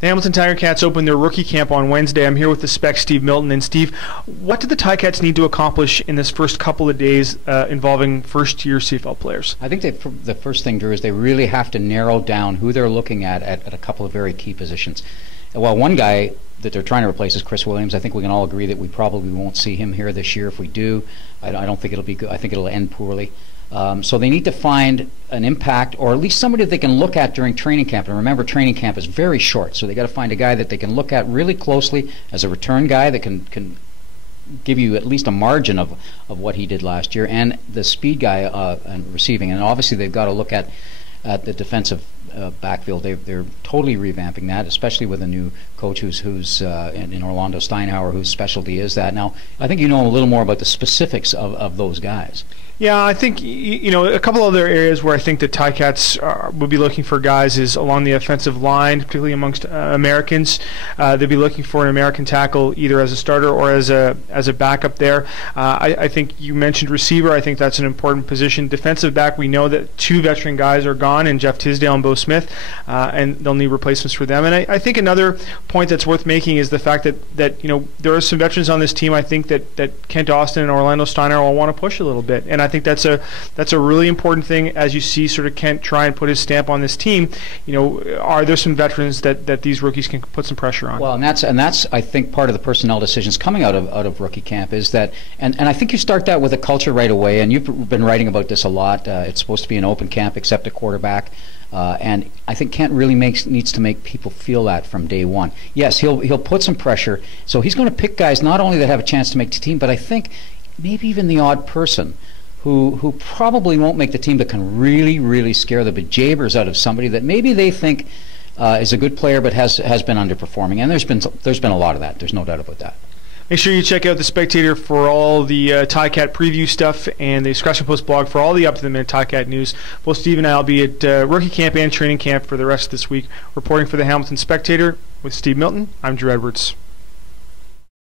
The Hamilton Ticats opened their rookie camp on Wednesday. I'm here with the Spec, Steve Milton. And Steve, what did the Ticats need to accomplish in this first couple of days involving first-year CFL players? I think the first thing, Drew, is they really have to narrow down who they're looking at a couple of very key positions. Well, one guy that they're trying to replace is Chris Williams. I think we can all agree that we probably won't see him here this year. If we do, I don't think it'll be good. I think it'll end poorly. So they need to find an impact, or at least somebody that they can look at during training camp. And remember, training camp is very short, so they got to find a guy that they can look at really closely as a return guy that can give you at least a margin of what he did last year, and the speed guy and receiving. And obviously they've got to look at the defensive backfield. They're totally revamping that, especially with a new coach who's in Orlando Steinhauer, whose specialty is that. Now, I think you know a little more about the specifics of those guys. Yeah, I think, a couple other areas where I think the Ticats would be looking for guys is along the offensive line, particularly amongst Americans. They'd be looking for an American tackle either as a starter or as a backup there. I think you mentioned receiver. I think that's an important position. Defensive back, we know that two veteran guys are gone, in Jeff Tisdale and Bo Smith, and they'll need replacements for them. And I think another point that's worth making is the fact that there are some veterans on this team. I think that Kent Austin and Orlando Steiner will want to push a little bit, and I think that's a really important thing as you see sort of Kent try and put his stamp on this team. Are there some veterans that these rookies can put some pressure on? Well, and that's I think part of the personnel decisions coming out of rookie camp is that, and I think you start that with a culture right away. And you've been writing about this a lot. It's supposed to be an open camp except a quarterback. And I think Kent really needs to make people feel that from day one. Yes, he'll put some pressure. So he's going to pick guys not only that have a chance to make the team, but I think maybe even the odd person who probably won't make the team, but can really, really scare the bejabbers out of somebody that maybe they think is a good player but has been underperforming. And there's been a lot of that. There's no doubt about that. Make sure you check out The Spectator for all the Ticat preview stuff, and the Scratch and Post blog for all the up-to-the-minute Ticat news. Both Steve and I will be at rookie camp and training camp for the rest of this week. Reporting for the Hamilton Spectator with Steve Milton, I'm Drew Edwards.